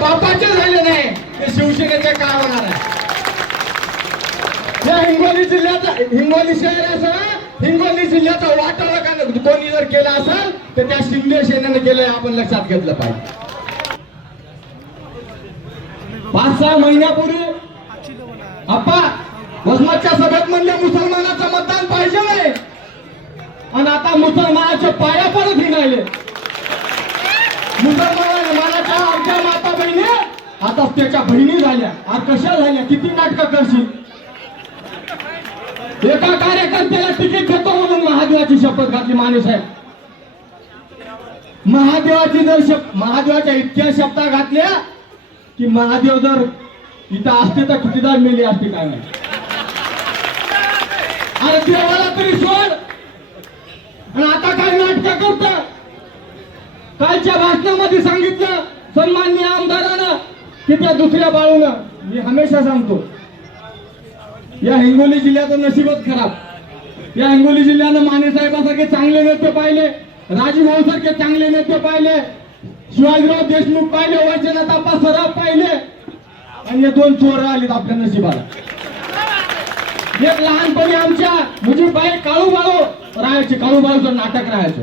बापाचे झाले नाही ते शिवसेनेचे का होणार आहे? या हिंगोली शहरासह हिंगोली जिल्ह्याचा वाटाघाट कोणी जर केला असेल तर त्या शिंदे सेनेने केलंय, आपण लक्षात घेतलं पाहिजे. 5-6 महिन्यापूर्वी आप्पा वसमतच्या सभेत म्हणले मुसलमानाचं मतदान पाहिजे नाही, आणि आता मुसलमानाच्या पाया पडत हिंडायले. मुसलमानाच्या आमच्या माता बहिणी आता त्याच्या बहिणी झाल्या. आज कशा झाल्या? किती नाटकं करशील? एका कार्यकर्त्याला तिकीट देतो म्हणून महादेवाची शपथ घातली माने साहेब. महादेवाच्या इतक्या शपथा घातल्या की महादेव जर इथं असते तर कितीदा मेली असते काय नाही. अरे देवाला तरी सोड, आणि आता काय नाटक करत? कालच्या भाषणामध्ये सांगितलं सन्माननीय आमदारानं की त्या दुसऱ्या बाळूनं. मी हमेशा सांगतो या हिंगोली जिल्ह्याचं नशीबच खराब. या हिंगोली जिल्ह्यानं माने साहेबांसारखे चांगले नेते पाहिले, राजूभाऊ सारखे चांगले नेते पाहिले, शिवाजीराव देशमुख पाहिले, वैजनाथ सराफ पाहिले, आणि हे 2 चोर आलेत आपल्या नशिबाला. एक लहानपणी आमच्या मुजीबाई काळू बाळू राहायचे, काळू बाळूचं नाटक राहायचं.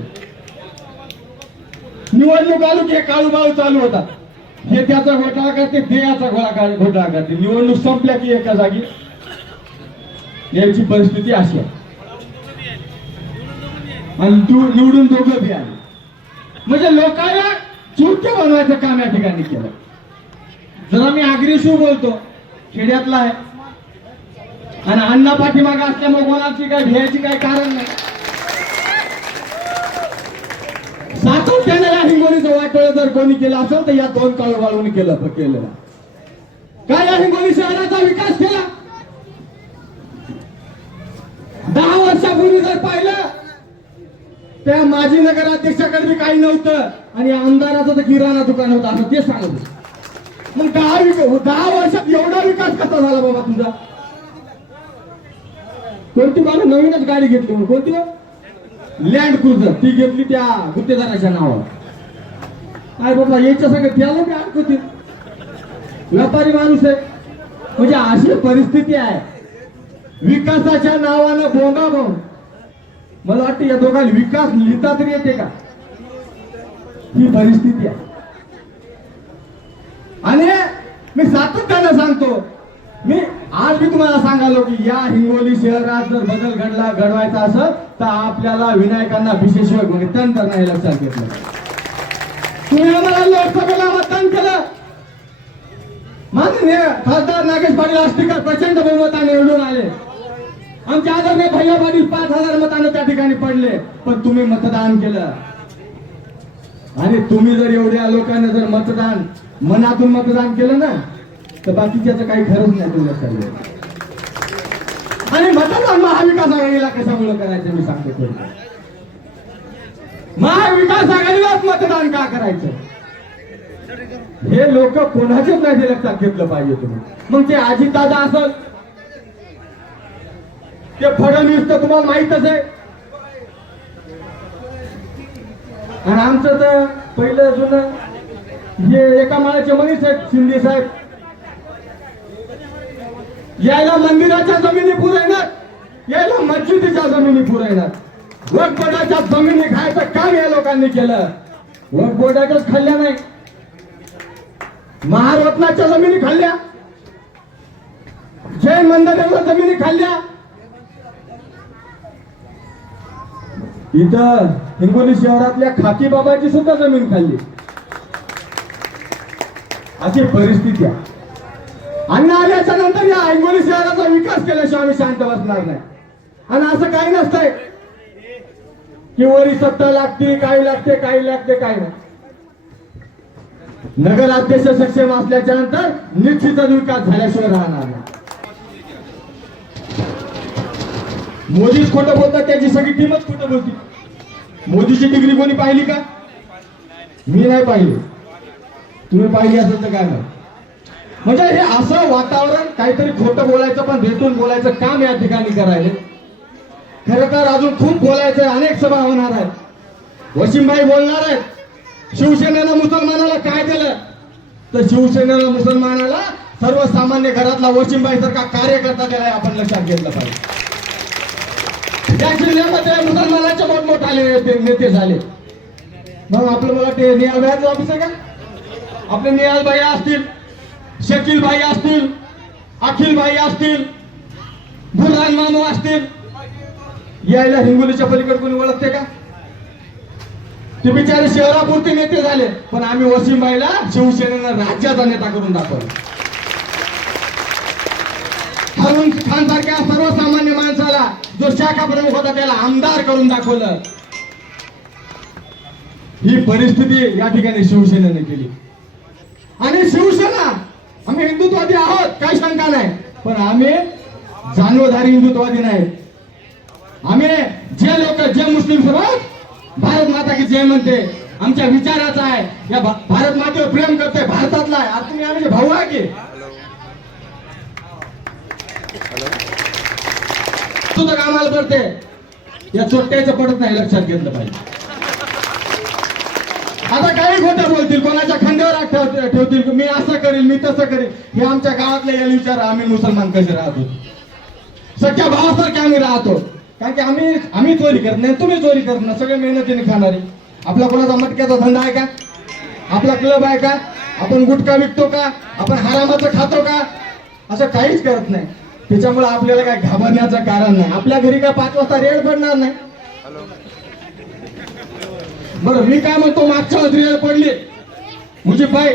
निवडणूक आलो की काळू बाळू चालू होता. हे त्याचा घोटाळा करते, ते याचा घोटाळा करते. निवडणूक संपल्या की एका जागी याची परिस्थिती अशी आहे. आणि निवडून दोघं बी आले. म्हणजे लोकांना चुरके बनवायचं काम या ठिकाणी केलं. जरा मी अग्रेसिव्ह बोलतो, खेड्यातला आहे, आणि अण्णा पाठीमागे असल्यामुळे कोणाची काही भ्यायची काही कारण नाही. सातत्याने या हिंगोलीचं वाटोळं जर कोणी केलं असेल तर या 2 काळू बाळूंनी केलं. काय या हिंगोली शहराचा विकास केला? 10 वर्षापूर्वी जर पाहिलं त्या माजी नगराध्यक्षाकडे काही नव्हतं, आणि आमदाराचं तर किराणा दुकान होतं असं ते सांगत होते. मग 10 वर्षात एवढा विकास कसा झाला बाबा तुझा? कोणती बाबा नवीनच गाडी घेतली म्हणून, कोणती लँड क्रुझर ती घेतली त्या गुत्तेदाराच्या नावावर. काय बाबा याच्या सगळं त्याला बी अडकवतील. व्यापारी माणूस आहे. म्हणजे अशी परिस्थिती आहे. विकासाच्या नावानं बोंबाबोंब. मला वाटतं या दोघांना विकास लिहिता तरी येते का? ही परिस्थिती आहे. आणि मी सातत्यानं सांगतो, मी आज मी तुम्हाला सांगालो की या हिंगोली शहरात जर बदल घडवायचा असेल तर आपल्याला विनायकांना विशेषशिवाय तंत्र नाही लक्षात घेतलं. तुम्ही आम्हाला लोकसभेला मतदान केलं, माननीय खासदार नागेश पाटील आष्टीकर प्रचंड बहुमताने निवडून आले. आमच्या आदरणीय भैया पाटील 5000 मतांना त्या ठिकाणी पडले. पण तुम्ही मतदान केलं, आणि तुम्ही जर एवढ्या लोकांनी जर मतदान मनातून मतदान केलं ना तर बाकीच्याचं काही खरंच नाही तुला चाललंय. आणि मतदान महाविकास आघाडीला कशामुळे करायचं मी सांगतो. महाविकास आघाडीलाच मतदान का करायचं हे लोक कोणाच्याच नाही लक्षात घेतलं पाहिजे तुम्ही. मग ते अजितदादा असेल, ते फडणवीस तर तुम्हाला माहितच आहे, आणि आमचं तर पहिलं जुनं हे एका माळ्याचे मनीष आहेत शिंदे साहेब. यायला मंदिराच्या जमिनी पुरवणार, यायला मस्जिदीच्या जमिनी पुरवणार. वक्फ बोर्डाच्या जमिनी खायचं काम या लोकांनी केलं. वक्फ बोर्डाच्याच खाल्ल्या नाही, महारत्नाच्या जमिनी खाल्ल्या, जैन मंदिराच्या जमिनी खाल्ल्या. इथं हिंगोली शहरातल्या खाकी बाबाची सुद्धा जमीन खाल्ली. अशी परिस्थिती आहे. अण्णा आल्याच्या नंतर या हिंगोली शहराचा विकास केल्याशिवाय आम्ही शांत बसणार नाही. आणि असं काही नसतंय की वरी सत्ता लागते, काही लागते, काही लागते, काही नाही. नगराध्यक्ष सक्षम असल्याच्या नंतर निश्चितच विकास झाल्याशिवाय राहणार नाही. मोदीच खोटं बोलतात, त्याची सगळी टीमच खोटं बोलती. मोदीची डिग्री कोणी पाहिली का? मी नाही पाहिली. तुम्ही पाहिली असेल तर काय नाही. म्हणजे हे असं वातावरण, काहीतरी खोटं बोलायचं पण भेटून बोलायचं काम या ठिकाणी करायले. खरं तर अजून खूप बोलायचं, अनेक सभा होणार आहेत. वशिमभाई बोलणार आहेत शिवसेनेनं मुसलमानाला काय दिलं, तर शिवसेनेला मुसलमानाला सर्वसामान्य घरातला वशिमबाई सारखा कार्यकर्ता दिलाय, आपण लक्षात घेतलं पाहिजे. त्या जिल्ह्यामध्ये मुसलमानाचे मोठमोठाले नेते झाले. मग आपलं मला ते नियाल भाईचं ऑफिस आहे का? आपले नियाल भाई असतील, शकील भाई असतील, अखिल भाई असतील, बुरहान मामू असतील, यायला हिंगोलीच्या पलीकडे कोणी ओळखते का? ते बिचारे शहरापुरते नेते झाले, पण आम्ही वशिमबाईला शिवसेनेनं राज्याचा नेता करून दाखवलं. हारून खान सारख्या सर्वसामान्य माणसाला जो शाखा प्रमुख होता त्याला आमदार करून दाखवलं. ही परिस्थिती या ठिकाणी शिवसेनेने केली. आणि शिवसेना आम्ही हिंदुत्ववादी आहोत, काही शंका नाही, पण आम्ही जाणवधारी हिंदुत्ववादी नाही. आम्ही जे लोक, जे मुस्लिम समाज भारत माता की जय म्हणते, आमच्या विचाराचा आहे, या भारत मातेवर प्रेम करतोय, भारतातला आहे. आता तुम्ही आमचे भाऊ आहे की सुद्धा कामाला पडते, या चोट्याचं पडत नाही, लक्षात घेतलं पाहिजे. आता काही खोटं बोलतील, कोणाच्या खांद्यावर ठेवतील, मी असं करेल, मी तसं करेल. हे आमच्या गावातले याला विचार, आम्ही मुसलमान कसे राहतो, सख्या भावासारखे आम्ही राहतो. कारण की आम्ही चोरी करत नाही, तुम्ही चोरी करत नाही, सगळे मेहनतीने खाणारे. आपला कोणाचा मटक्याचा धंदा आहे का? आपला क्लब आहे का? आपण गुटखा विकतो का? आपण हरामाचं खातो का? असं काहीच करत नाही. त्याच्यामुळे आपल्याला काय घाबरण्याचं कारण नाही. आपल्या घरी काय 5 वाजता रेड पडणार नाही. बरं, मी काय म्हणतो, मागच्या वेळेस रेड पडली मुझे भाई